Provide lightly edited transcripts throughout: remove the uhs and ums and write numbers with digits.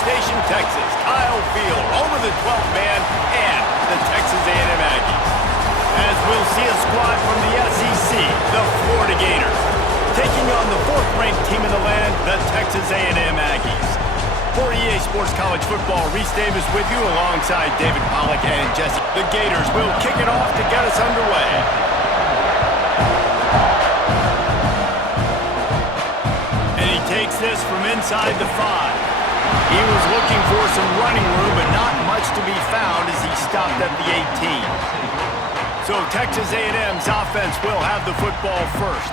Station, Texas, Kyle Field, home of the 12th man and the Texas A&M Aggies. As we'll see a squad from the SEC, the Florida Gators, taking on the 4th-ranked team in the land, the Texas A&M Aggies. For EA Sports College Football, Reese Davis with you alongside David Pollack and Jesse. The Gators will kick it off to get us underway. And he takes this from inside the 5. He was looking for some running room, but not much to be found as he stopped at the 18. So Texas A&M's offense will have the football first.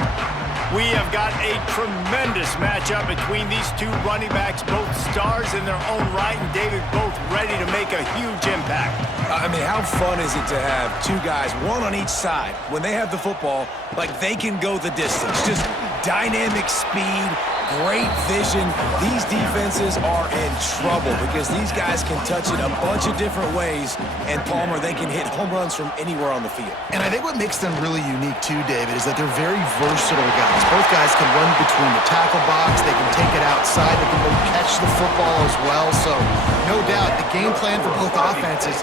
We have got a tremendous matchup between these two running backs, both stars in their own right, and David both ready to make a huge impact. I mean, how fun is it to have two guys, one on each side, when they have the football, like they can go the distance. Just dynamic speed, great vision. These defenses are in trouble because these guys can touch it a bunch of different ways, and Palmer, they can hit home runs from anywhere on the field. And I think what makes them really unique too, David, is that they're very versatile guys. Both guys can run between the tackle box, they can take it outside, they can both catch the football as well. So no doubt the game plan for both offenses,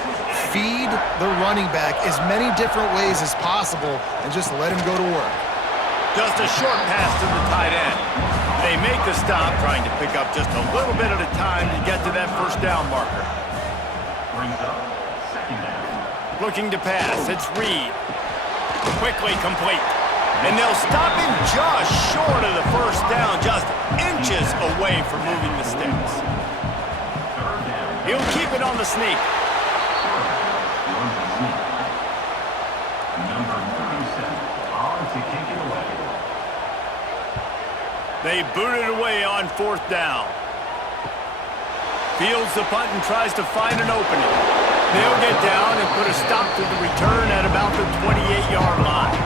feed the running back as many different ways as possible and just let him go to work. Just a short pass to the tight end. They make the stop, trying to pick up just a little bit at a time to get to that first down marker. Looking to pass, it's Reed. Quickly complete. And they'll stop him just short of the first down, just inches away from moving the sticks. He'll keep it on the sneak. They boot it away on 4th down. Fields the punt and tries to find an opening. They'll get down and put a stop to the return at about the 28-yard line.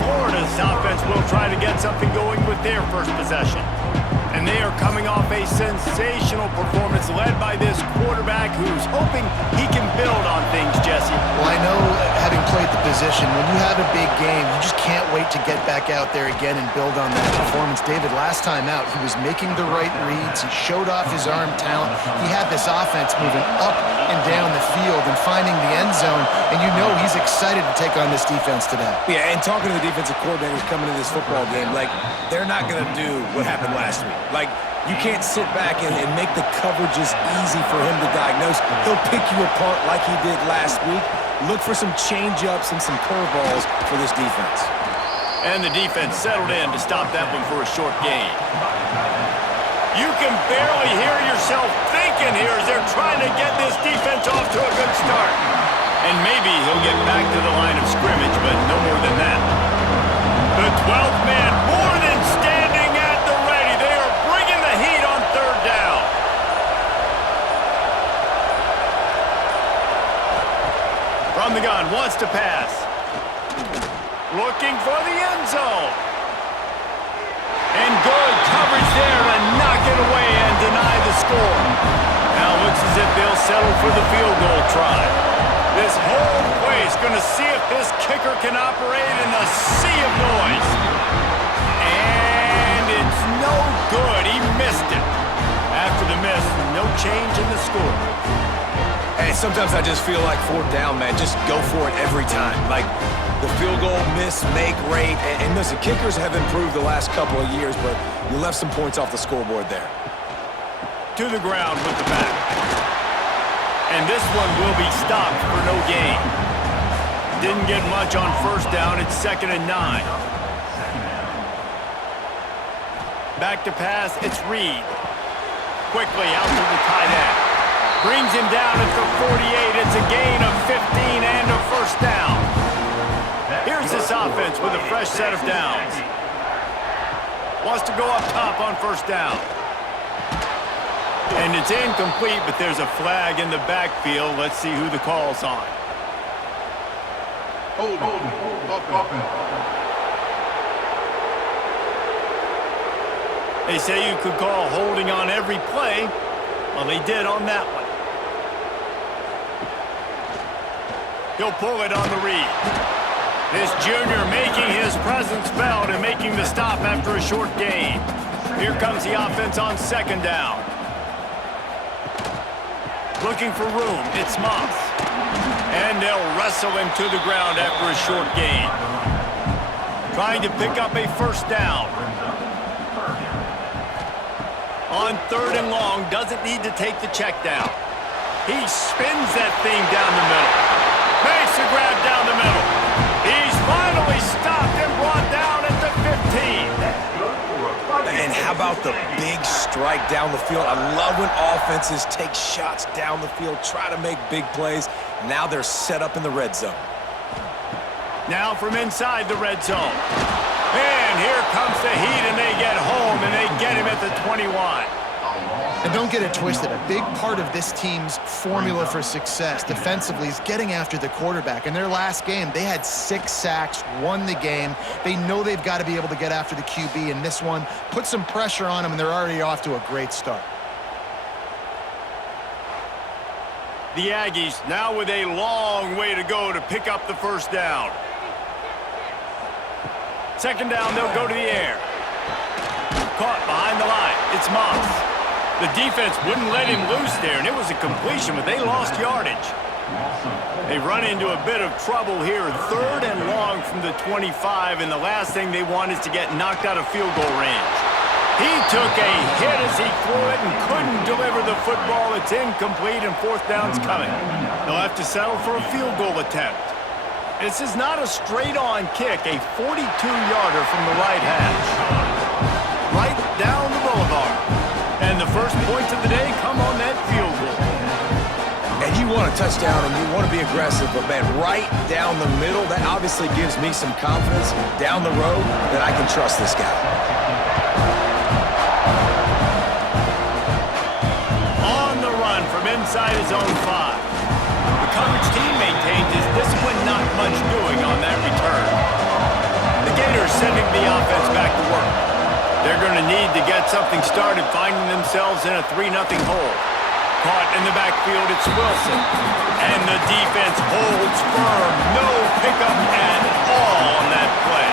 Florida's offense will try to get something going with their first possession. And they are coming off a sensational performance led by this quarterback who's hoping he can build on things, Jesse. Well, I know, having played the position, when you have a big game, you just can't wait to get back out there again and build on that performance. David, last time out, he was making the right reads. He showed off his arm talent. He had this offense moving up and down the field and finding the end zone, and you know he's excited to take on this defense today. Yeah, and talking to the defensive coordinators coming into this football game, like, they're not going to do what happened last week. Like, you can't sit back and make the coverages easy for him to diagnose. He'll pick you apart like he did last week. Look for some change-ups and some curveballs for this defense. And the defense settled in to stop that one for a short gain. You can barely hear yourself thinking here as they're trying to get this defense off to a good start. And maybe he'll get back to the line of scrimmage, but no more than that. The 12th man more than standing at the ready. They are bringing the heat on 3rd down. From the gun, wants to pass. Looking for the end zone. And good coverage there to knock it away and deny the score. Now it looks as if they'll settle for the field goal try. This whole place going to see if this kicker can operate in a sea of noise. And it's no good. He missed it. After the miss, no change in the score. Hey, sometimes I just feel like 4th down, man. Just go for it every time. Like, the field goal miss, make rate. And listen, kickers have improved the last couple of years, but you left some points off the scoreboard there. To the ground with the back. And this one will be stopped for no gain. Didn't get much on 1st down. It's 2nd and 9. Back to pass. It's Reed. Quickly out to the tight end. Brings him down at the 48. It's a gain of 15 and a 1st down. Here's this offense with a fresh set of downs. Wants to go up top on 1st down. And it's incomplete, but there's a flag in the backfield. Let's see who the call's on. They say you could call holding on every play. Well, they did on that one. He'll pull it on the read. This junior making his presence felt and making the stop after a short gain. Here comes the offense on 2nd down. Looking for room. It's Moss. And they'll wrestle him to the ground after a short gain. Trying to pick up a first down. On 3rd and long, doesn't need to take the check down. He spins that thing down the middle. Makes a grab down the middle. He's finally stopped and brought down at the 15. And how about the big strike down the field? I love when offenses take shots down the field, try to make big plays. Now they're set up in the red zone. Now from inside the red zone. And here comes the heat, and they get home, and they get him at the 21. And don't get it twisted. A big part of this team's formula for success defensively is getting after the quarterback. In their last game, they had 6 sacks, won the game. They know they've got to be able to get after the QB, and this one put some pressure on them, and they're already off to a great start. The Aggies now with a long way to go to pick up the first down. 2nd down, they'll go to the air. Caught behind the line. It's Moss. The defense wouldn't let him loose there, and it was a completion, but they lost yardage. They run into a bit of trouble here. 3rd and long from the 25, and the last thing they want is to get knocked out of field goal range. He took a hit as he threw it and couldn't deliver the football. It's incomplete, and 4th down's coming. They'll have to settle for a field goal attempt. This is not a straight-on kick, a 42-yarder from the right hash. Right down the boulevard. And the first points of the day come on that field goal. And you want a touchdown and you want to be aggressive, but man, right down the middle, that obviously gives me some confidence down the road that I can trust this guy. On the run from inside his own 5. The coverage team maintains his discipline, not much doing on that return. The Gators sending the offense back to work. They're going to need to get something started, finding themselves in a 3-0 hole. Caught in the backfield, it's Wilson. And the defense holds firm. No pickup at all on that play.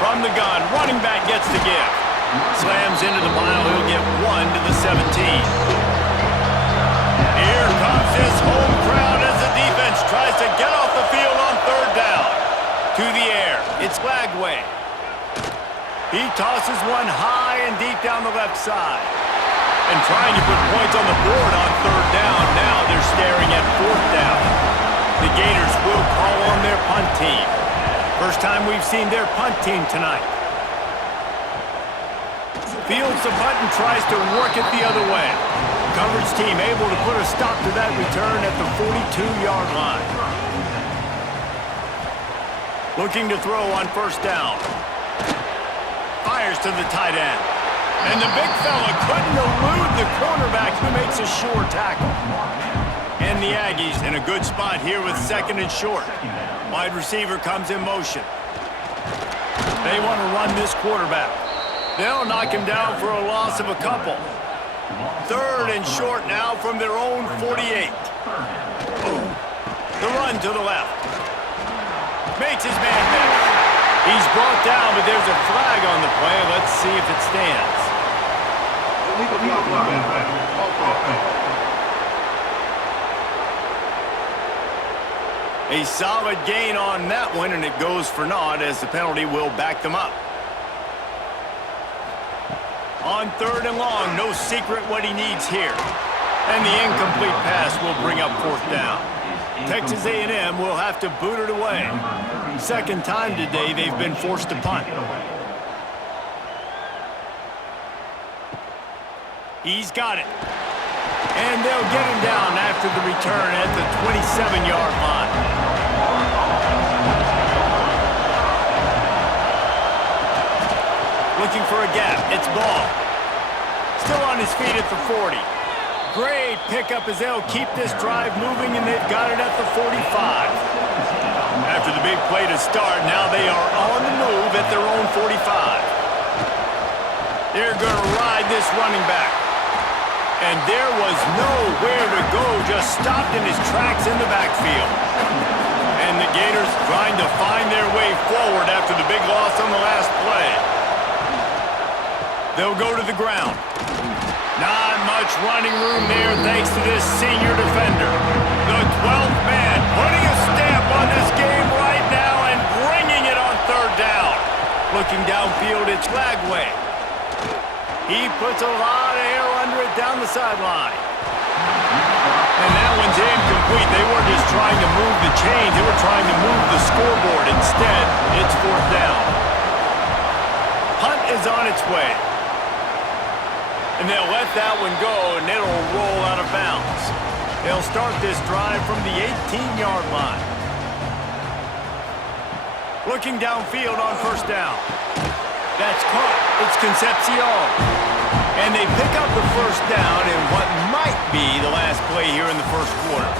From the gun, running back gets the give. Slams into the pile, he'll get 1 to the 17. Here comes his home crowd as the defense tries to get off the field on 3rd down. To the air, it's Glagway. He tosses one high and deep down the left side. And trying to put points on the board on 3rd down. Now they're staring at 4th down. The Gators will call on their punt team. First time we've seen their punt team tonight. Fields the punt and tries to work it the other way. Coverage team able to put a stop to that return at the 42-yard line. Looking to throw on 1st down. Fires to the tight end. And the big fella couldn't elude the cornerback who makes a sure tackle. And the Aggies in a good spot here with 2nd and short. Wide receiver comes in motion. They want to run this quarterback. They'll knock him down for a loss of a couple. 3rd and short now from their own 48. The run to the left. Makes his man miss. He's brought down, but there's a flag on the play. Let's see if it stands. A solid gain on that one, and it goes for naught as the penalty will back them up. On 3rd and long, no secret what he needs here. And the incomplete pass will bring up 4th down. Texas A&M will have to boot it away. 2nd time today they've been forced to punt. He's got it. And they'll get him down after the return at the 27-yard line. Looking for a gap. It's Ball. Still on his feet at the 40. Great pickup as they'll keep this drive moving, and they've got it at the 45. After the big play to start, now they are on the move at their own 45. They're going to ride this running back. And there was nowhere to go, just stopped in his tracks in the backfield. And the Gators trying to find their way forward after the big loss on the last play. They'll go to the ground. Not much running room there thanks to this senior defender. The 12th man putting a stamp on this game right now and bringing it on third down. Looking downfield, it's Lagway. He puts a lot of air under it down the sideline. And that one's incomplete. They weren't just trying to move the chains. They were trying to move the scoreboard. Instead, it's fourth down. Punt is on its way. And they'll let that one go, and it'll roll out of bounds. They'll start this drive from the 18-yard line. Looking downfield on first down. That's caught. It's Concepcion. And they pick up the first down in what might be the last play here in the first quarter.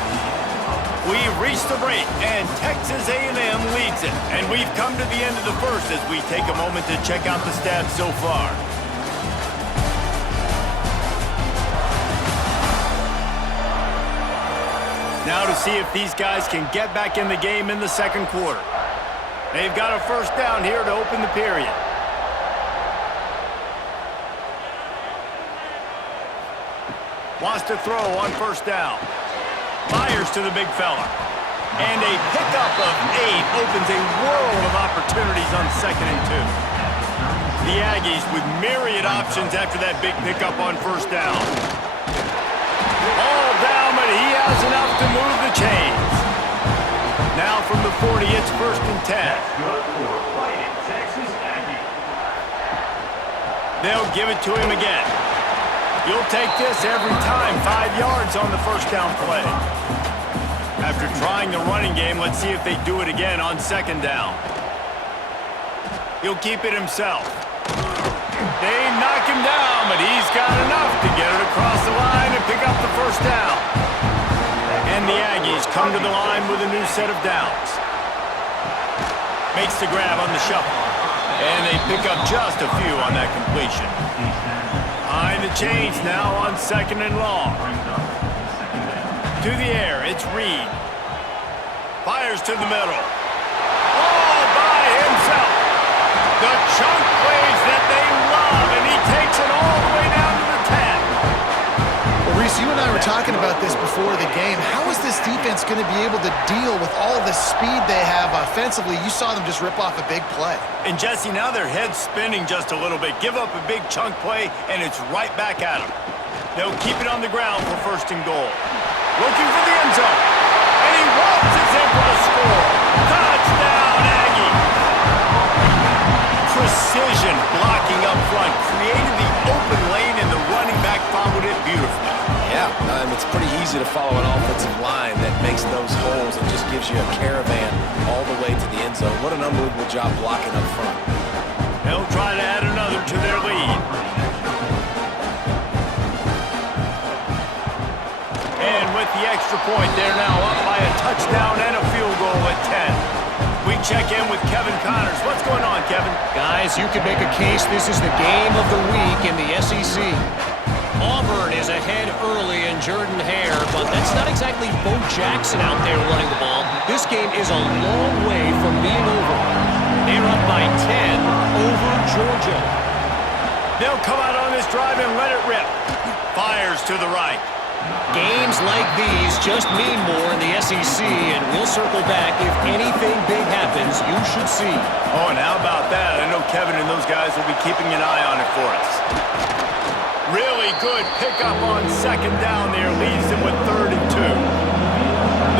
We've reached the break, and Texas A&M leads it. And we've come to the end of the first as we take a moment to check out the stats so far. Now to see if these guys can get back in the game in the second quarter. They've got a first down here to open the period. Wants to throw on first down. Fires to the big fella. And a pickup of 8 opens a world of opportunities on 2nd and 2. The Aggies with myriad options after that big pickup on first down. All down, but he has enough to move the chains. Now from the 40, it's 1st and 10. They'll give it to him again. You'll take this every time. 5 yards on the first down play. After trying the running game, let's see if they do it again on 2nd down. He'll keep it himself. They knock him down, but he's got enough to get it across the line and pick up the first down. And the Aggies come to the line with a new set of downs. Makes the grab on the shuffle. And they pick up just a few on that completion. Behind the chains now on 2nd and long. To the air, it's Reed. Fires to the middle. All by himself. The chunk plays that they love, and he takes it all the way down to the 10. Well, Reese, you and I were talking about this before the game. How is this defense going to be able to deal with all the speed they have offensively? You saw them just rip off a big play. And Jesse, now their head's spinning just a little bit. Give up a big chunk play, and it's right back at them. They'll keep it on the ground for 1st and goal. Looking for the end zone. And he waltzes in for the score. Touchdown, Aggies. Precision blocking up front. Created the open lane, and the running back followed it beautifully. Yeah, it's pretty easy to follow an offensive line that makes those holes and just gives you a caravan all the way to the end zone. What an unbelievable job blocking up front. They'll try to add another to their lead. And with the extra point, they're now up by a touchdown and a field goal at 10. We check in with Kevin Connors. What's going on, Kevin? Guys, you could make a case this is the game of the week in the SEC. Auburn is ahead early in Jordan-Hare, but that's not exactly Bo Jackson out there running the ball. This game is a long way from being over. They're up by 10 over Georgia. They'll come out on this drive and let it rip. Fires to the right. Games like these just mean more in the SEC, and we'll circle back if anything big happens. You should see. Oh, and how about that? I know Kevin and those guys will be keeping an eye on it for us. Really good pickup on 2nd down there. Leaves them with 3rd and 2.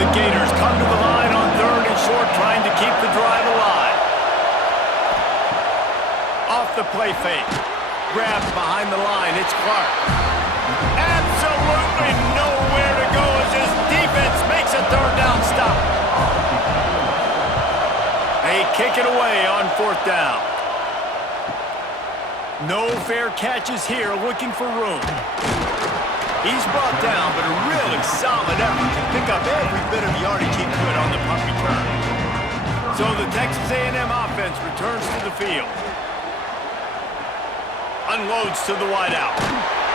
The Gators come to the line on 3rd and short, trying to keep the drive alive. Off the play fake. Grabbed behind the line. It's Clark. Absolutely nowhere to go as this defense makes a 3rd down stop. They kick it away on 4th down. No fair catches here, looking for room. He's brought down, but a really solid effort to pick up every bit of yardage he could on the punt return. So the Texas A&M offense returns to the field. Unloads to the wideout.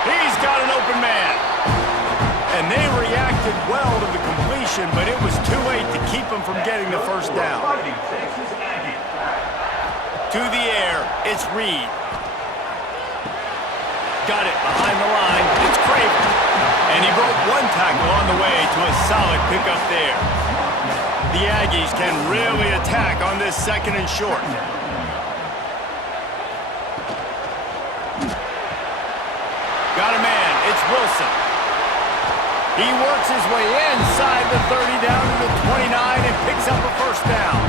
He's got an open man. And they reacted well to the completion, but it was too late to keep him from getting the first down. To the air, it's Reed. Got it behind the line. Craven. And he broke one tackle on the way to a solid pickup there. The Aggies can really attack on this 2nd and short. Got a man. It's Wilson. He works his way inside the 30 down to the 29 and picks up a first down.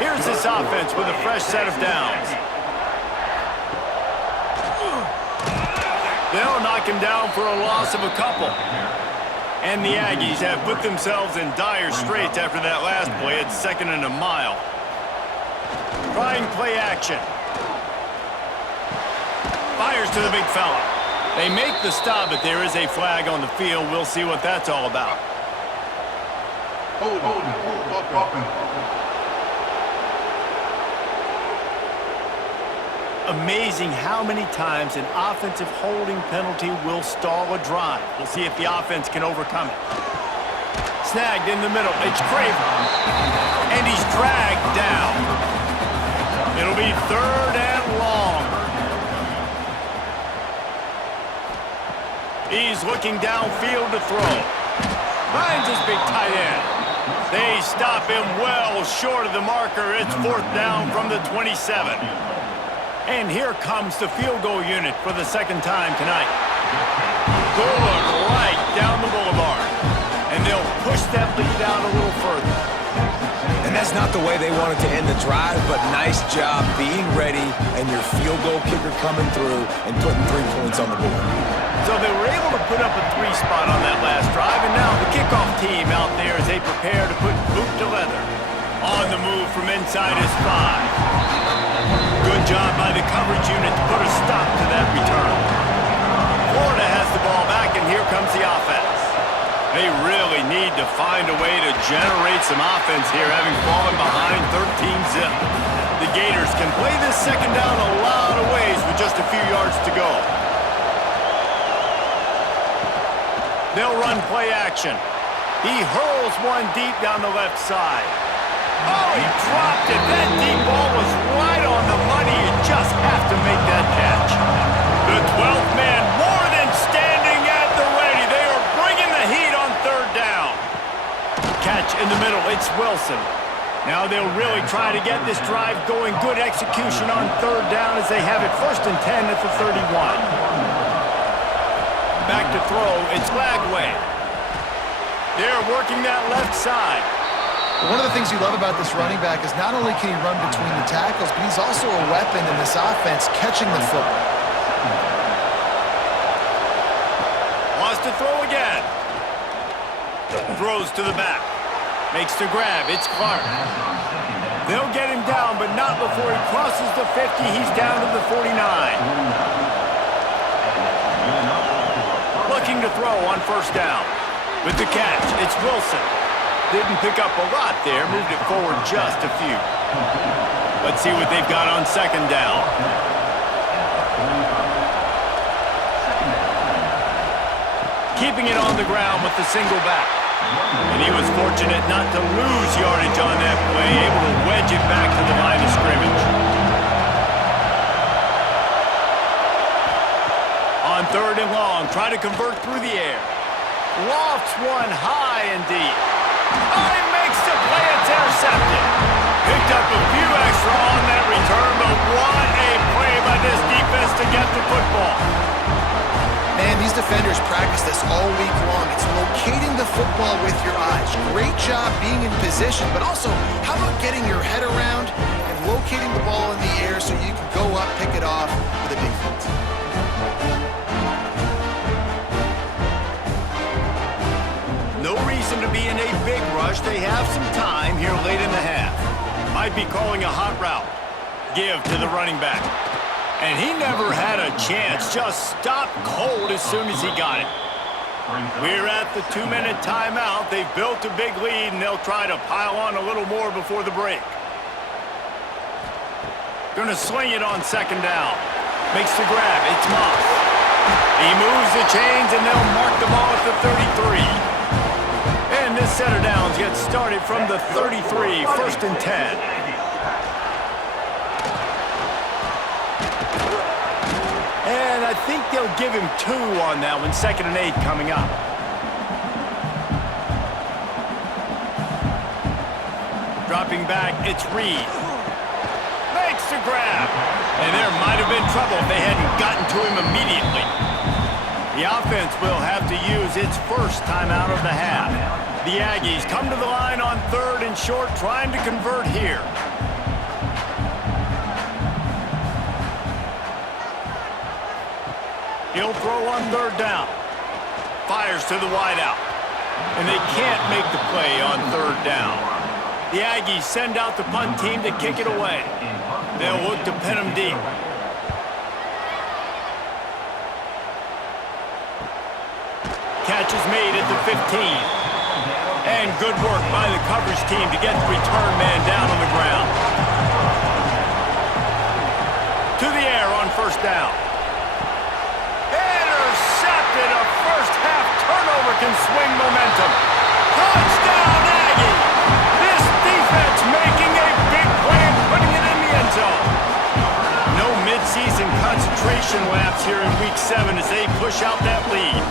Here's this offense with a fresh set of downs. They'll knock him down for a loss of a couple. And the Aggies have put themselves in dire straits after that last play at 2nd and a mile. Trying play action. Fires to the big fella. They make the stop, but there is a flag on the field. We'll see what that's all about. Amazing how many times an offensive holding penalty will stall a drive. We'll see if the offense can overcome it. Snagged in the middle. It's Craven. And he's dragged down. It'll be 3rd and long. He's looking downfield to throw. Finds his big tight end. They stop him well short of the marker. It's 4th down from the 27. And here comes the field goal unit for the 2nd time tonight. Good right down the boulevard. And they'll push that lead out a little further. And that's not the way they wanted to end the drive, but nice job being ready and your field goal kicker coming through and putting 3 points on the board. So they were able to put up a 3 spot on that last drive, and now the kickoff team out there as they prepare to put boot to leather. On the move from inside is 5. Good job by the coverage unit to put a stop to that return. Florida has the ball back, and here comes the offense. They really need to find a way to generate some offense here, having fallen behind 13-zip. The Gators can play this 2nd down a lot of ways with just a few yards to go. They'll run play action. He hurls one deep down the left side. Oh, he dropped it. That deep ball was right on the money. You just have to make that catch. The 12th man more than standing at the ready. They are bringing the heat on 3rd down. Catch in the middle. It's Wilson. Now they'll really try to get this drive going. Good execution on 3rd down as they have it 1st and 10 at the 31. Back to throw. It's Lagway. They're working that left side. One of the things you love about this running back is not only can he run between the tackles, but he's also a weapon in this offense catching the football. Wants to throw again. Throws to the back. Makes the grab. It's Clark. They'll get him down, but not before he crosses the 50. He's down to the 49. Looking to throw on 1st down. With the catch, it's Wilson. Didn't pick up a lot there, moved it forward just a few. Let's see what they've got on 2nd down. Keeping it on the ground with the single back. And he was fortunate not to lose yardage on that play, able to wedge it back to the line of scrimmage. On 3rd and long, try to convert through the air. Lofts one high and deep. Oh, he makes the play. It's intercepted. Picked up a few extra on that return, but what a play by this defense to get the football. Man, these defenders practice this all week long. It's locating the football with your eyes. Great job being in position, but also, how about getting your head around and locating the ball in the air so you can go up, pick it off with a defense. No reason to be in a big rush. They have some time here late in the half. Might be calling a hot route. Give to the running back. And he never had a chance. Just stopped cold as soon as he got it. We're at the 2-minute timeout. They've built a big lead, and they'll try to pile on a little more before the break. Gonna sling it on 2nd down. Makes the grab. It's Moss. He moves the chains, and they'll mark the ball at the 33. And this set of downs gets started from the 33, 1st and 10. And I think they'll give him 2 on that one. 2nd and 8 coming up. Dropping back, it's Reed. Makes the grab. And there might have been trouble if they hadn't gotten to him immediately. The offense will have to use its first timeout of the half. The Aggies come to the line on 3rd and short, trying to convert here. He'll throw on 3rd down. Fires to the wideout. And they can't make the play on 3rd down. The Aggies send out the punt team to kick it away. They'll look to pin him deep. Catch is made at the 15. And good work by the coverage team to get the return man down on the ground. To the air on 1st down. Intercepted. A first-half turnover can swing momentum. Touchdown, Aggie! This defense making a big play and putting it in the end zone. No mid-season concentration lapse here in Week 7 as they push out that lead.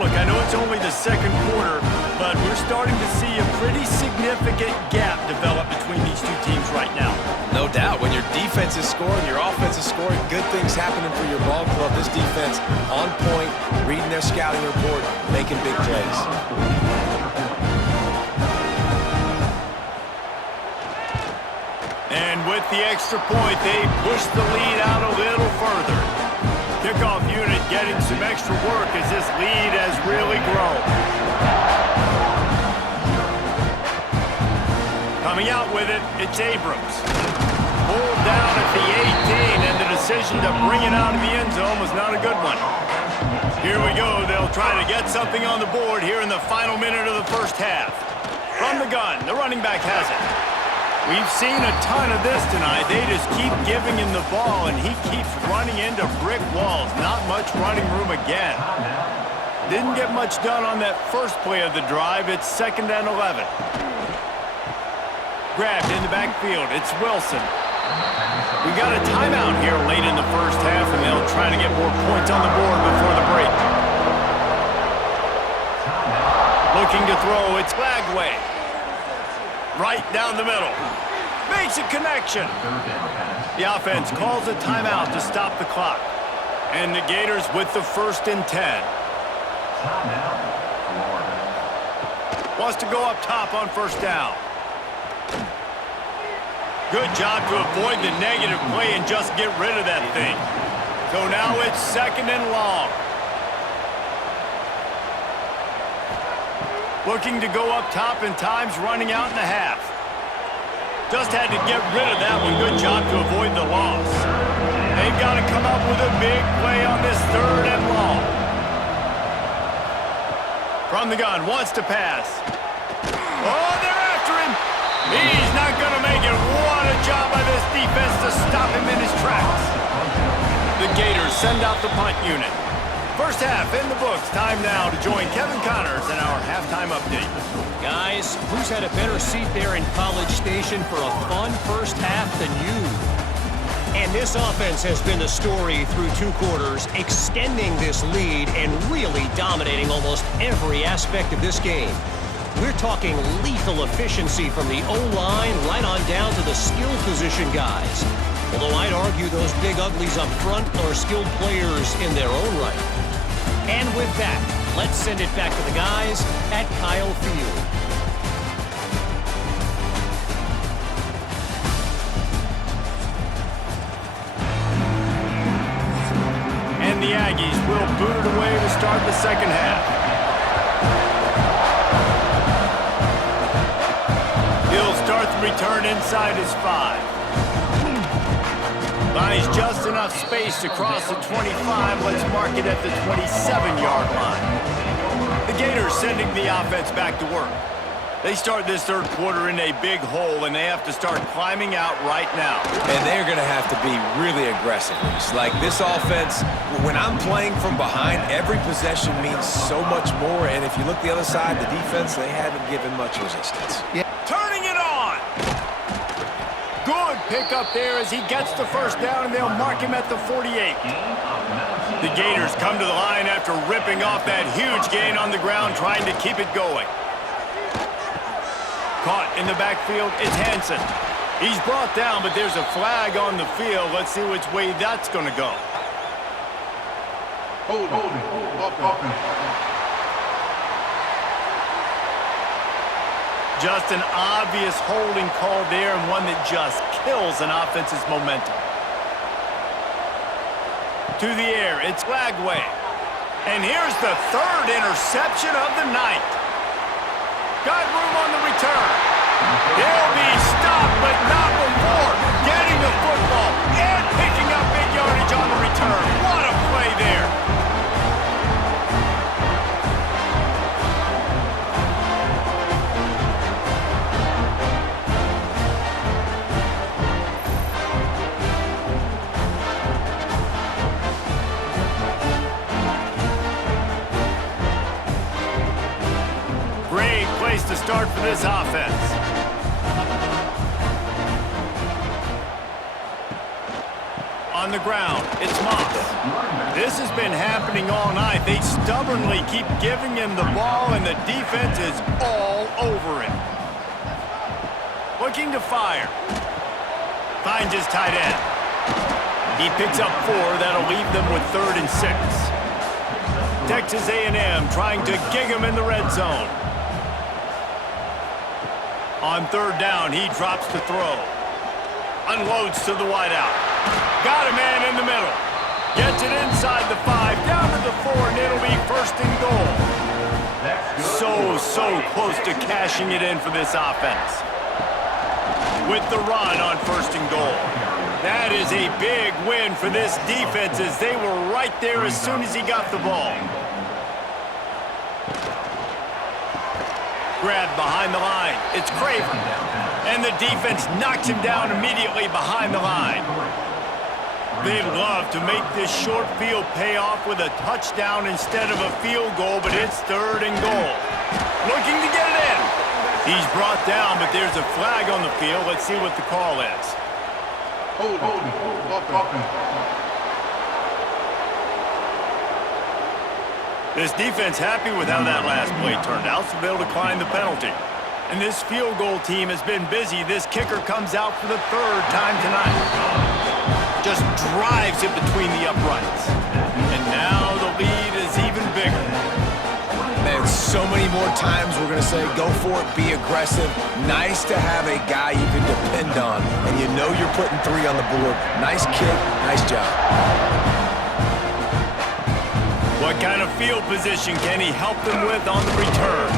Look, I know it's only the 2nd quarter, but we're starting to see a pretty significant gap develop between these 2 teams right now. No doubt. When your defense is scoring, your offense is scoring, good things happening for your ball club. This defense on point, reading their scouting report, making big plays. And with the extra point, they push the lead out a little further. Kickoff unit getting some extra work as this lead has really grown. Coming out with it, it's Abrams. Pulled down at the 18, and the decision to bring it out of the end zone was not a good one. Here we go. They'll try to get something on the board here in the final minute of the 1st half. From the gun, the running back has it. We've seen a ton of this tonight. They just keep giving him the ball, and he keeps running into brick walls. Not much running room again. Didn't get much done on that first play of the drive. It's 2nd and 11. Grabbed in the backfield. It's Wilson. We got a timeout here late in the 1st half, and they'll try to get more points on the board before the break. Looking to throw. It's Lagway. Right down the middle. Makes a connection. The offense calls a timeout to stop the clock. And the Gators with the 1st and 10. Wants to go up top on 1st down. Good job to avoid the negative play and just get rid of that thing. So now it's 2nd and long. Looking to go up top, and time's running out in the half. Just had to get rid of that one. Good job to avoid the loss. They've got to come up with a big play on this 3rd and long. From the gun, wants to pass. Oh, they're after him. He's not going to make it. What a job by this defense to stop him in his tracks. The Gators send out the punt unit. 1st half in the books. Time now to join Kevin Connors in our halftime update. Guys, who's had a better seat there in College Station for a fun 1st half than you? And this offense has been the story through 2 quarters, extending this lead and really dominating almost every aspect of this game. We're talking lethal efficiency from the O-line right on down to the skill position guys. Although I'd argue those big uglies up front are skilled players in their own right. And with that, let's send it back to the guys at Kyle Field. And the Aggies will boot it away to start the 2nd half. He'll start the return inside his 5. Buys just enough space to cross the 25. Let's mark it at the 27-yard line. The Gators sending the offense back to work. They start this 3rd quarter in a big hole, and they have to start climbing out right now. And they're going to have to be really aggressive. It's like this offense, when I'm playing from behind, every possession means so much more. And if you look the other side, the defense, they haven't given much resistance. Yeah. Turning it on. Good pickup there as he gets the first down, and they'll mark him at the 48. The Gators come to the line after ripping off that huge gain on the ground, trying to keep it going. Caught in the backfield, it's Hansen. He's brought down, but there's a flag on the field. Let's see which way that's going to go. Hold it. Just an obvious holding call there, and one that just kills an offense's momentum. To the air, it's Lagway. And here's the third interception of the night. Got room on the return. They'll be stopped, but not before getting the football and picking up big yardage on the return. What a play there. Great place to start for this offense. On the ground, it's Moss. This has been happening all night. They stubbornly keep giving him the ball, and the defense is all over it. Looking to fire. Finds his tight end. He picks up 4. That'll leave them with 3rd and 6. Texas A&M trying to gig him in the red zone. On 3rd down, he drops to throw. Unloads to the wideout. Got a man in the middle. Gets it inside the 5, down to the 4, and it'll be 1st and goal. So close to cashing it in for this offense. With the run on 1st and goal. That is a big win for this defense, as they were right there as soon as he got the ball. Grabbed behind the line. It's Craven. And the defense knocks him down immediately behind the line. They'd love to make this short field pay off with a touchdown instead of a field goal, but it's 3rd and goal. Looking to get it in. He's brought down, but there's a flag on the field. Let's see what the call is. Hold it. This defense happy with how that last play turned out, so they'll decline the penalty. And this field goal team has been busy. This kicker comes out for the 3rd time tonight. Just drives it between the uprights. And now the lead is even bigger. Man, so many more times we're going to say, go for it, be aggressive. Nice to have a guy you can depend on, and you know you're putting 3 on the board. Nice kick, nice job. What kind of field position can he help them with on the return?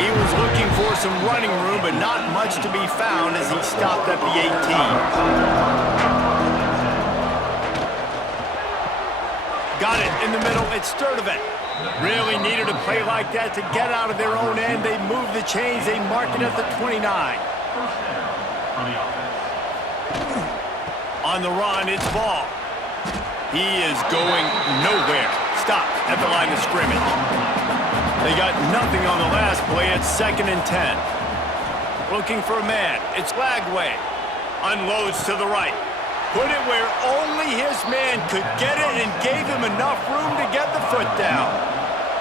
He was looking for some running room, but not much to be found as he stopped at the 18. Got it in the middle. It's Sturdivant. Really needed a play like that to get out of their own end. They move the chains. They mark it at the 29. On the run, it's Ball. He is going nowhere. Stopped at the line of scrimmage. They got nothing on the last play. It's 2nd and 10. Looking for a man. It's Lagway. Unloads to the right. Put it where only his man could get it and gave him enough room to get the foot down.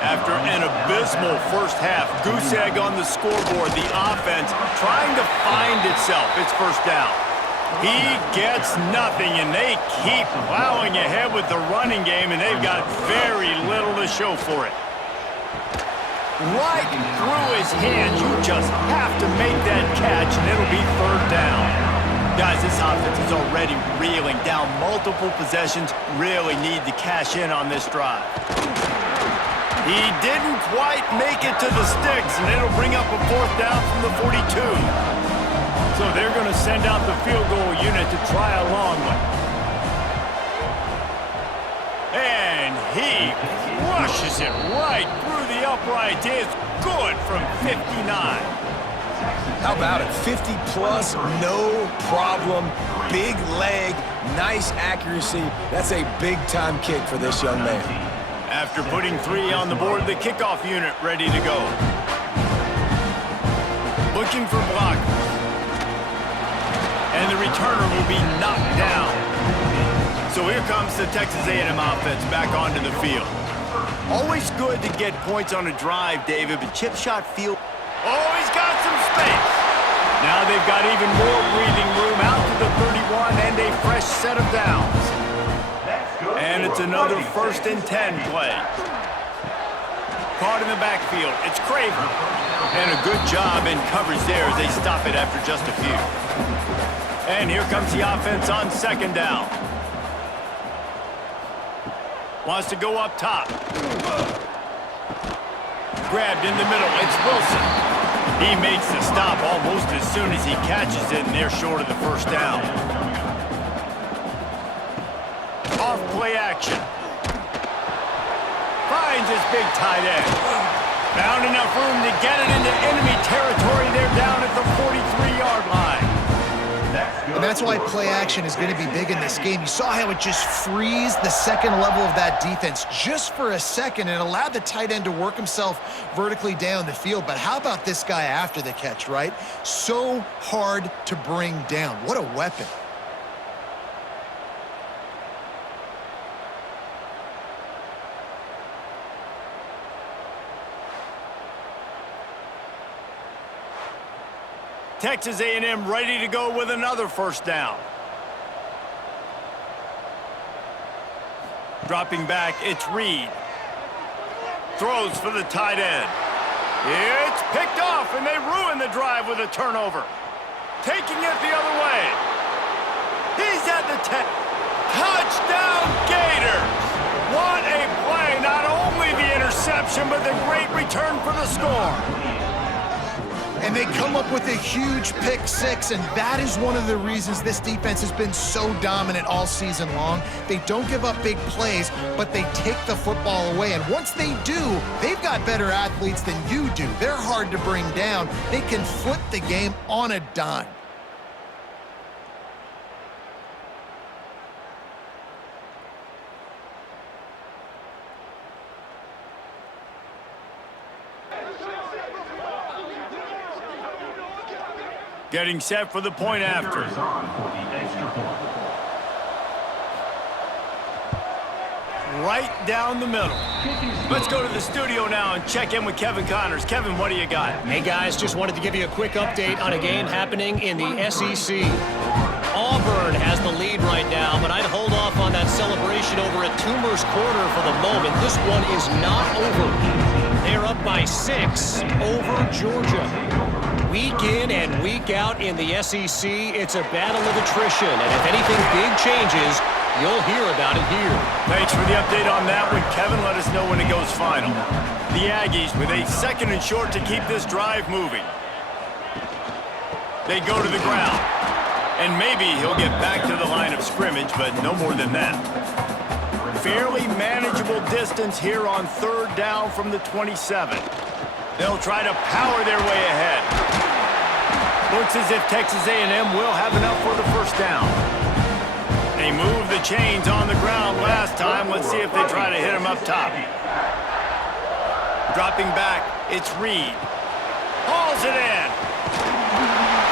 After an abysmal first half, goose egg on the scoreboard, the offense trying to find itself. It's 1st down. He gets nothing, and they keep plowing ahead with the running game, and they've got very little to show for it. Right through his hands, you just have to make that catch, and it'll be 3rd down. Guys, this offense is already reeling down multiple possessions. Really need to cash in on this drive. He didn't quite make it to the sticks, and it'll bring up a 4th down from the 42. So they're going to send out the field goal unit to try a long one. And he crushes it right through the upright. It's good from 59. How about it? 50-plus, no problem. Big leg, nice accuracy. That's a big-time kick for this young man. After putting 3 on the board, the kickoff unit ready to go. Looking for blockers. And the returner will be knocked down. So here comes the Texas A&M offense back onto the field. Always good to get points on a drive, David, but chip shot field. Oh, he's got some space. Now they've got even more breathing room out to the 31 and a fresh set of downs. And it's another 1st and 10 play. Caught in the backfield. It's Craver. And a good job in coverage there as they stop it after just a few. And here comes the offense on 2nd down. Wants to go up top. Grabbed in the middle. It's Wilson. He makes the stop almost as soon as he catches it, and they're short of the 1st down. Off play action. Finds his big tight end. Found enough room to get it into enemy territory. They're down at the 43-yard line. And that's why play action is going to be big in this game. You saw how it just frees the second level of that defense just for a second and allowed the tight end to work himself vertically down the field. But how about this guy after the catch, right? So hard to bring down. What a weapon. Texas A&M ready to go with another 1st down. Dropping back, it's Reed. Throws for the tight end. It's picked off, and they ruin the drive with a turnover. Taking it the other way. He's at the 10. Touchdown, Gators! What a play! Not only the interception, but the great return for the score. And they come up with a huge pick 6, and that is one of the reasons this defense has been so dominant all season long. They don't give up big plays, but they take the football away. And once they do, they've got better athletes than you do. They're hard to bring down. They can flip the game on a dime. Getting set for the point after. Right down the middle. Let's go to the studio now and check in with Kevin Connors. Kevin, what do you got? Hey, guys, just wanted to give you a quick update on a game happening in the SEC. Auburn has the lead right now, but I'd hold off on that celebration over at Toomer's Corner for the moment. This one is not over. They're up by 6 over Georgia. Week in and week out in the SEC, it's a battle of attrition, and if anything big changes, you'll hear about it here. Thanks for the update on that one, Kevin. Let us know when it goes final. The Aggies with a 2nd and short to keep this drive moving. They go to the ground, and maybe he'll get back to the line of scrimmage, but no more than that. Fairly manageable distance here on 3rd down from the 27. They'll try to power their way ahead. Looks as if Texas A&M will have enough for the 1st down. They moved the chains on the ground last time. Let's see if they try to hit him up top. Dropping back, it's Reed. Hauls it in.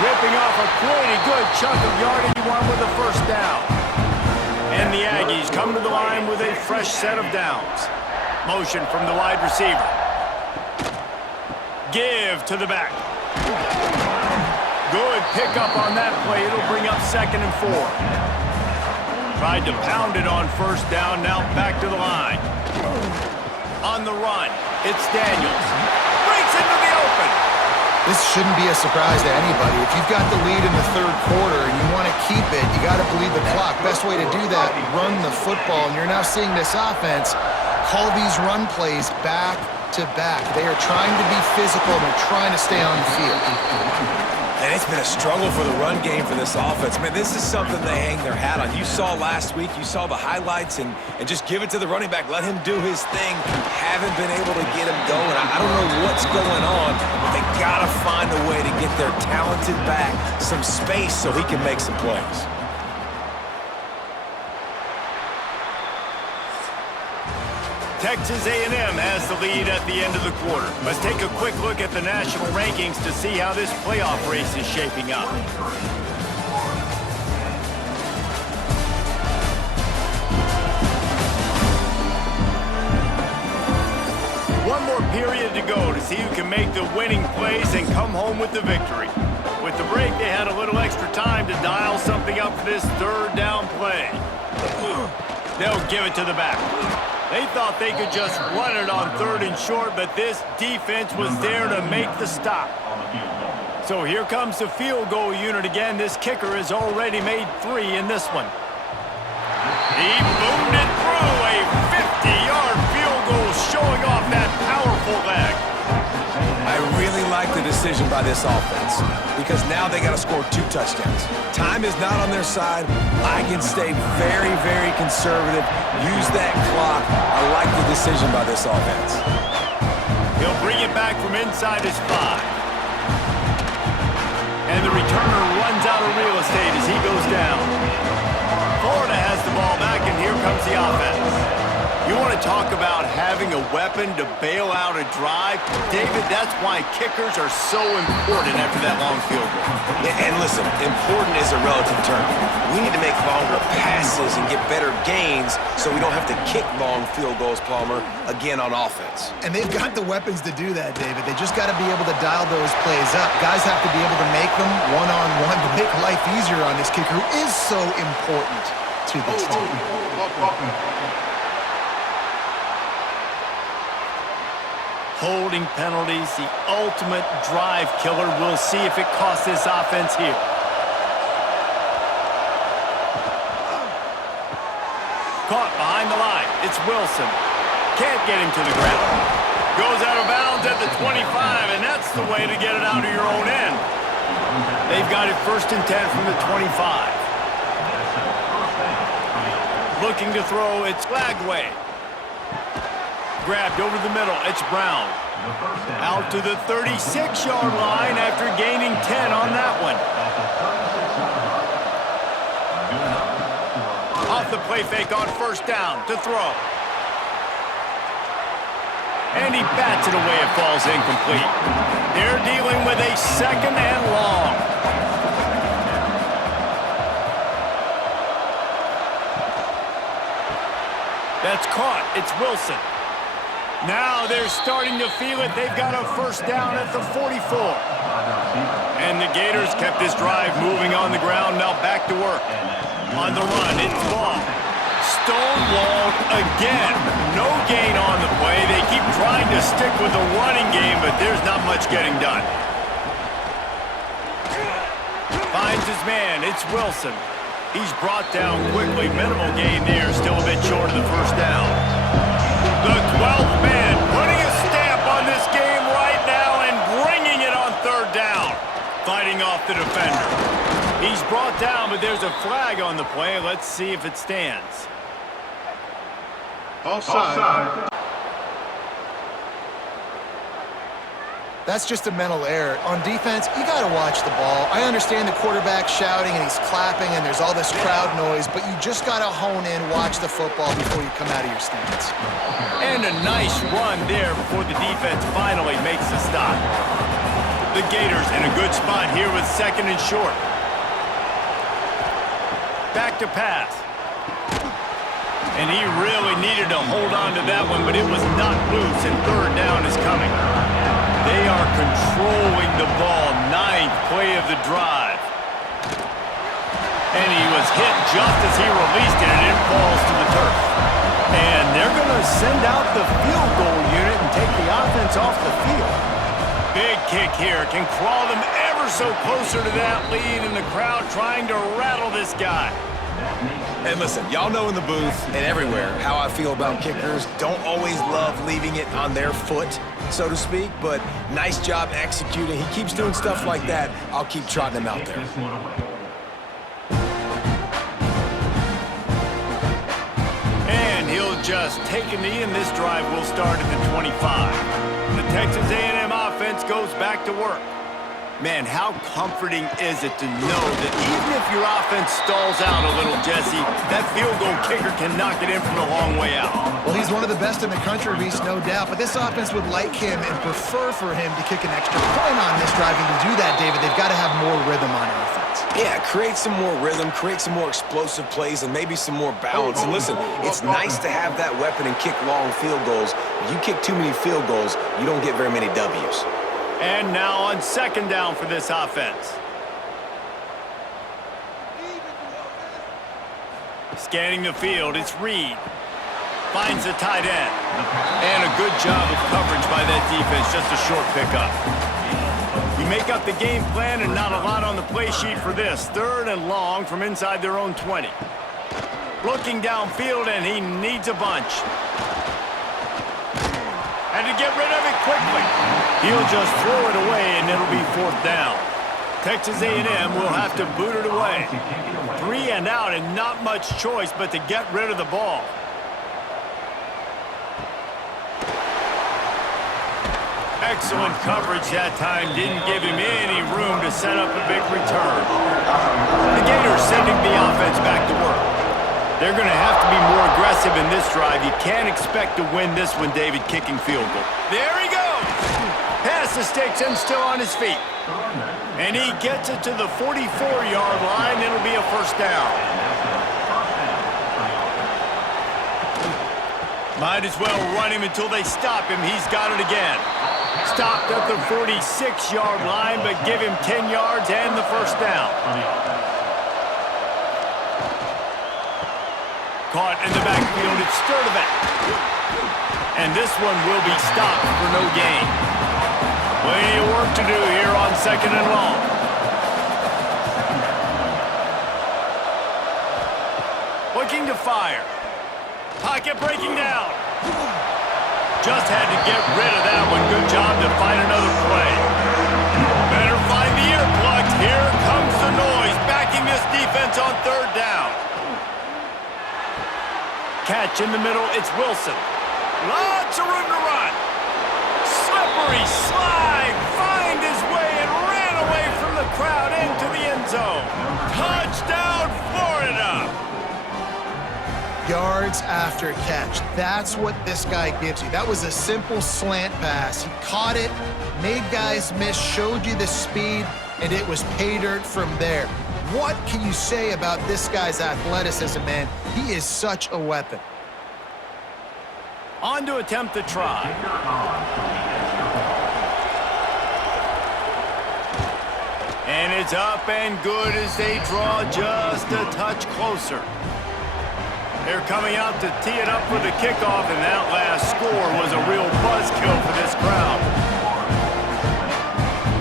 Ripping off a pretty good chunk of yardage, one with the 1st down. And the Aggies come to the line with a fresh set of downs. Motion from the wide receiver. Give to the back. Good pickup on that play. It'll bring up 2nd and 4. Tried to pound it on 1st down. Now back to the line. On the run, it's Daniels. Breaks into the open. This shouldn't be a surprise to anybody. If you've got the lead in the 3rd quarter and you want to keep it, you got to bleed the clock. Best way to do that, run the football. And you're now seeing this offense call these run plays back to back. They are trying to be physical. They're trying to stay on the field. And it's been a struggle for the run game for this offense. Man, this is something they hang their hat on. You saw last week, you saw the highlights, and just give it to the running back. Let him do his thing. Haven't been able to get him going. I don't know what's going on, but they got to find a way to get their talented back some space so he can make some plays. Texas A&M has the lead at the end of the quarter. Let's take a quick look at the national rankings to see how this playoff race is shaping up. one more period to go to see who can make the winning plays and come home with the victory. With the break, they had a little extra time to dial something up for this third down play. They'll give it to the back. They thought they could just run it on third and short, but this defense was there to make the stop. So here comes the field goal unit again. This kicker has already made 3 in this one. He boomed it through a 50-yard field goal, showing off that powerful leg. I really like the decision by this offense because now they got to score 2 touchdowns. Time is not on their side. I can stay very, very conservative. Use that clock. I like the decision by this offense. He'll bring it back from inside his 5. And the returner runs out of real estate as he goes down. Florida has the ball back, and here comes the offense. You want to talk about having a weapon to bail out a drive? David, that's why kickers are so important after that long field goal. Yeah, and listen, important is a relative term. We need to make longer passes and get better gains so we don't have to kick long field goals, Palmer, again on offense. And they've got the weapons to do that, David. They just got to be able to dial those plays up. Guys have to be able to make them one-on-one to make life easier on this kicker, who is so important to this team. Holding penalties, the ultimate drive killer. We'll see if it costs this offense here. Caught behind the line. It's Wilson. Can't get him to the ground. Goes out of bounds at the 25, and that's the way to get it out of your own end. They've got it 1st and 10 from the 25. Looking to throw, it's Lagway. Grabbed over the middle, it's Brown. Out to the 36-yard line after gaining 10 on that one. Off the play fake on 1st down to throw. And he bats it away, it falls incomplete. They're dealing with a 2nd and long. That's caught, it's Wilson. Now they're starting to feel it. They've got a 1st down at the 44. And the Gators kept this drive moving on the ground. Now back to work. On the run, it's Ball. Stonewalled again. No gain on the play. They keep trying to stick with the running game, but there's not much getting done. Finds his man. It's Wilson. He's brought down quickly. Minimal gain there. Still a bit short of the 1st down. The 12th man putting a stamp on this game right now and bringing it on 3rd down. Fighting off the defender. He's brought down, but there's a flag on the play. Let's see if it stands. Offside. That's just a mental error. On defense, you got to watch the ball. I understand the quarterback shouting and he's clapping and there's all this crowd noise, but you just got to hone in, watch the football before you come out of your stance. And a nice run there before the defense finally makes the stop. The Gators in a good spot here with 2nd and short. Back to pass. And he really needed to hold on to that one, but it was not loose, and 3rd down is coming. They are controlling the ball. 9th play of the drive. And he was hit just as he released it, and it falls to the turf. And they're going to send out the field goal unit and take the offense off the field. Big kick here. Can crawl them ever so closer to that lead, and the crowd trying to rattle this guy. And listen, y'all know in the booth and everywhere how I feel about kickers. Don't always love leaving it on their foot, so to speak, but nice job executing. He keeps doing stuff like that. I'll keep trotting him out there. And he'll just take a knee, and this drive will start at the 25. The Texas A&M offense goes back to work. Man, how comforting is it to know that even if your offense stalls out a little, Jesse, that field goal kicker can knock it in from a long way out. Well, he's one of the best in the country, Reese, no doubt. But this offense would like him and prefer for him to kick an extra point on this drive. And to do that, David, they've got to have more rhythm on offense. Yeah, create some more rhythm, create some more explosive plays, and maybe some more balance. And listen, it's nice to have that weapon and kick long field goals, You kick too many field goals, you don't get very many W's. And now on second down for this offense. Scanning the field, it's Reed. Finds the tight end. And a good job of coverage by that defense, just a short pickup. You make up the game plan and not a lot on the play sheet for this. Third and long from inside their own 20. Looking downfield, and he needs a bunch. And to get rid of it quickly. He'll just throw it away, and it'll be fourth down. Texas A&M will have to boot it away. 3 and out, and not much choice but to get rid of the ball. Excellent coverage that time. Didn't give him any room to set up a big return. The Gators sending the offense back to work. They're going to have to be more aggressive in this drive. You can't expect to win this one, David, kicking field goal. There he goes! Pass the sticks and still on his feet. And he gets it to the 44-yard line. It'll be a first down. Might as well run him until they stop him. He's got it again. Stopped at the 46-yard line, but give him 10 yards and the first down. Caught in the backfield, it's Sturdivant. And this one will be stopped for no gain. Plenty of work to do here on second and long. Looking to fire. Pocket breaking down. Just had to get rid of that one. Good job to find another play. Better find the earplugs. Here comes the noise, backing this defense on third down. Catch in the middle, it's Wilson. Lots of room to run. Slippery slide, find his way and ran away from the crowd into the end zone. Touchdown, Florida! Yards after catch. That's what this guy gives you. That was a simple slant pass. He caught it, made guys miss, showed you the speed, and it was pay dirt from there. What can you say about this guy's athleticism, man? He is such a weapon. On to attempt the try. And it's up and good as they draw just a touch closer. They're coming out to tee it up for the kickoff, and that last score was a real buzzkill for this crowd.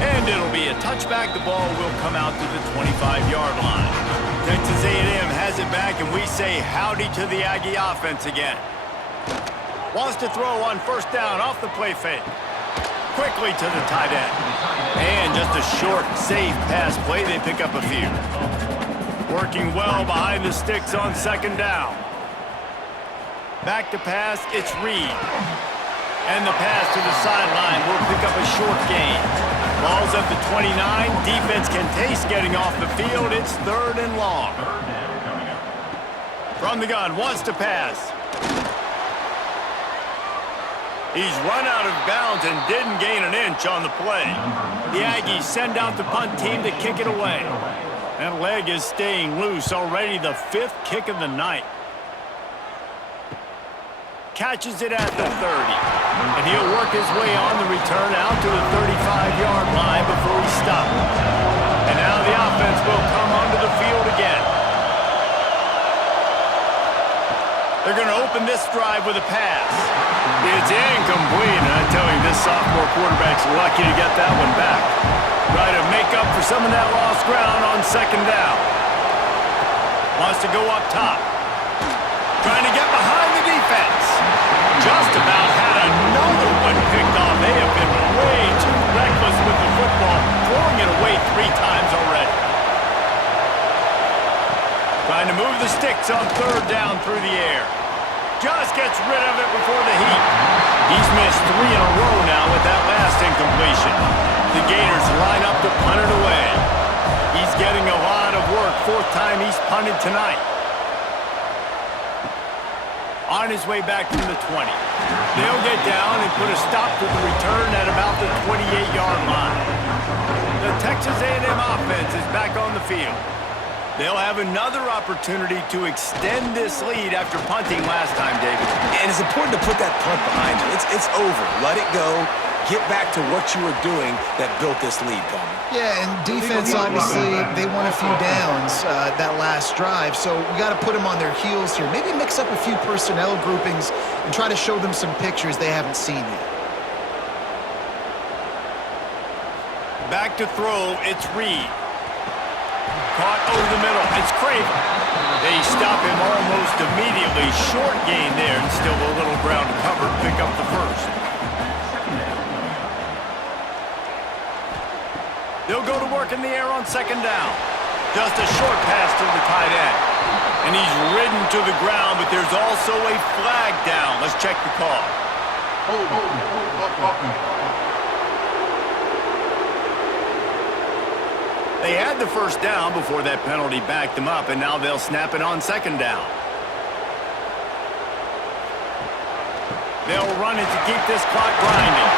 And it'll be a touchback. The ball will come out to the 25-yard line. Texas A&M has it back, and we say howdy to the Aggie offense again. Wants to throw on first down off the play fake. Quickly to the tight end. And just a short, safe pass play. They pick up a few. Working well behind the sticks on second down. Back to pass, it's Reed. And the pass to the sideline will pick up a short gain. Ball's at the 29. Defense can taste getting off the field. It's third and long. From the gun, wants to pass. He's run out of bounds and didn't gain an inch on the play. The Aggies send out the punt team to kick it away. That leg is staying loose, already the 5th kick of the night. Catches it at the 30. And he'll work his way on the return out to the 35-yard line before he's stopped. And now the offense will come onto the field again. They're going to open this drive with a pass. It's incomplete, and I tell you, this sophomore quarterback's lucky to get that one back. Try to make up for some of that lost ground on second down. Wants to go up top. Trying to get behind the defense. Just about had another one picked off. They have been way too reckless with the football, throwing it away 3 times already. Trying to move the sticks on third down through the air. Just gets rid of it before the heat. He's missed 3 in a row now with that last incompletion. The Gators line up to punt it away. He's getting a lot of work. 4th time he's punted tonight. On his way back from the 20. They'll get down and put a stop to the return at about the 28-yard line. The Texas A&M offense is back on the field. They'll have another opportunity to extend this lead after punting last time, David. And it's important to put that punt behind you. It's over. Let it go. Get back to what you were doing that built this lead, Palmer. Yeah, and defense, obviously, they won a few downs that last drive, so we got to put them on their heels here. Maybe mix up a few personnel groupings and try to show them some pictures they haven't seen yet. Back to throw, it's Reed. Caught over the middle, it's Craven. They stop him almost immediately. Short gain there, and still a little ground to cover to pick up the first. They'll go to work in the air on second down. Just a short pass to the tight end. And he's ridden to the ground, but there's also a flag down. Let's check the call. They had the first down before that penalty backed them up, and now they'll snap it on second down. They'll run it to keep this clock grinding.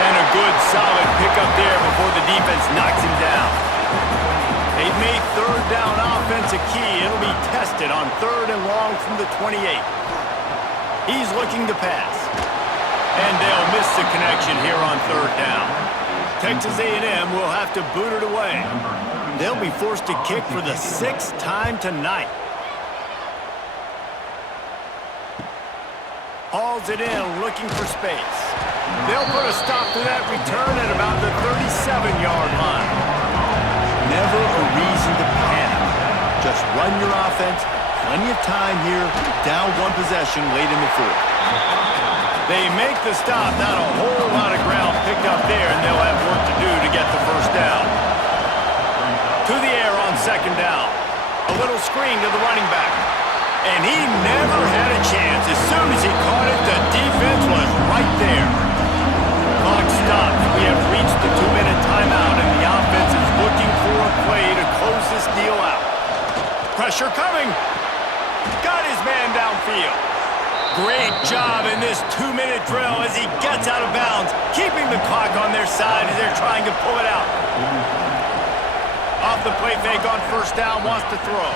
And a good, solid pickup there before the defense knocks him down. They've made third down offense a key. It'll be tested on third and long from the 28. He's looking to pass. And they'll miss the connection here on third down. Texas A&M will have to boot it away. They'll be forced to kick for the 6th time tonight. Hauls it in, looking for space. They'll put a stop to that return at about the 37-yard line. Never a reason to panic. Just run your offense. Plenty of time here. Down one possession late in the fourth. They make the stop. Not a whole lot of ground picked up there, and they'll have work to do to get the first down. To the air on second down. A little screen to the running back. And he never had a chance. As soon as he caught it, the defense was right there. Clock stopped. We have reached the 2-minute timeout, and the offense is looking for a play to close this deal out. Pressure coming. Got his man downfield. Great job in this 2-minute drill as he gets out of bounds, keeping the clock on their side as they're trying to pull it out. Off the play fake on first down, wants to throw.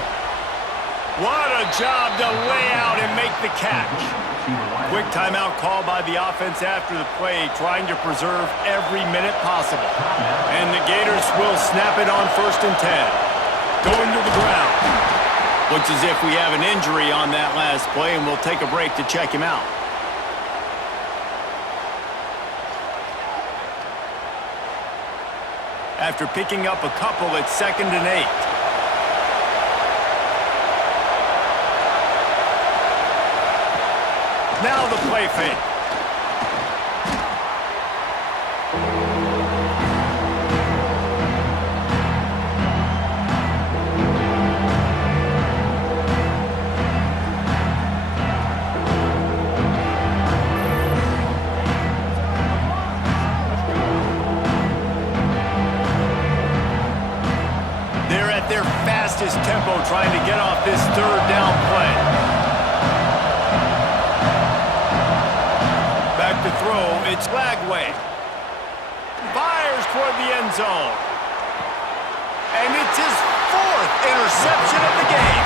What a job to lay out and make the catch. Quick timeout call by the offense after the play, trying to preserve every minute possible. And the Gators will snap it on first and 10. Going to the ground. Looks as if we have an injury on that last play, and we'll take a break to check him out. After picking up a couple at 2nd and 8. Now the play fake. They're at their fastest tempo trying to get off this third down play. To throw, it's Lagway. Fires toward the end zone. And it's his 4th interception of the game.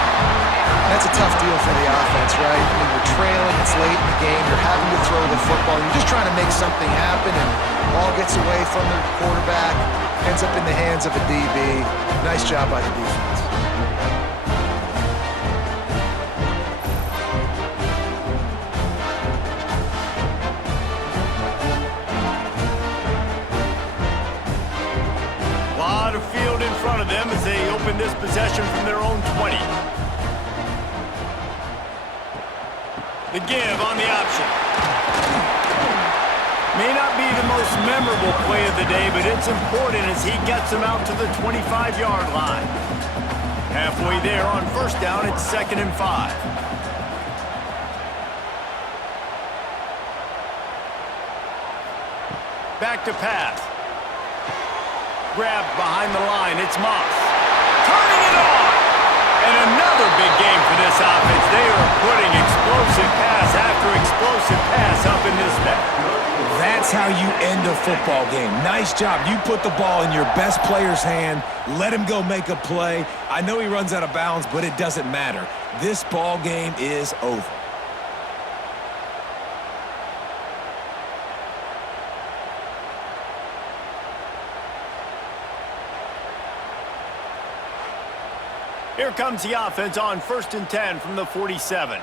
That's a tough deal for the offense, right? I mean, you're trailing, it's late in the game, you're having to throw the football, you're just trying to make something happen, and ball gets away from the quarterback, ends up in the hands of a DB. Nice job by the defense. Field in front of them as they open this possession from their own 20. The give on the option. May not be the most memorable play of the day, but it's important as he gets them out to the 25-yard line. Halfway there on first down, it's 2nd and 5. Back to pass. Grabbed behind the line, it's Moss. Turning it on! And another big game for this offense. They are putting explosive pass after explosive pass up in this net. That's how how you end a football game. Nice job. You put the ball in your best player's hand. Let him go make a play. I know he runs out of bounds, but it doesn't matter. This ball game is over. Here comes the offense on 1st and 10 from the 47.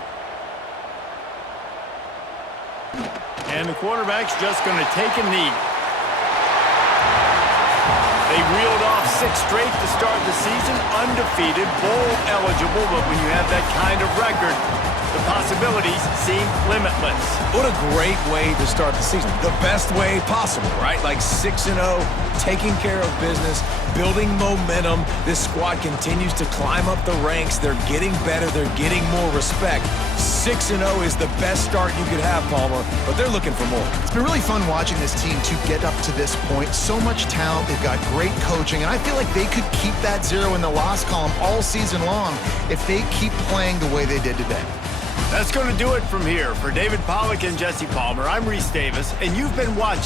And the quarterback's just going to take a knee. They reeled off 6 straight to start the season, undefeated, bowl eligible, but when you have that kind of record, the possibilities seem limitless. What a great way to start the season. The best way possible, right? Like 6-0, taking care of business, building momentum. This squad continues to climb up the ranks. They're getting better. They're getting more respect. 6-0 is the best start you could have, Palmer, but they're looking for more. It's been really fun watching this team to get up to this point. So much talent. They've got great coaching, and I feel like they could keep that 0 in the loss column all season long if they keep playing the way they did today. That's going to do it from here. For David Pollack and Jesse Palmer, I'm Reese Davis, and you've been watching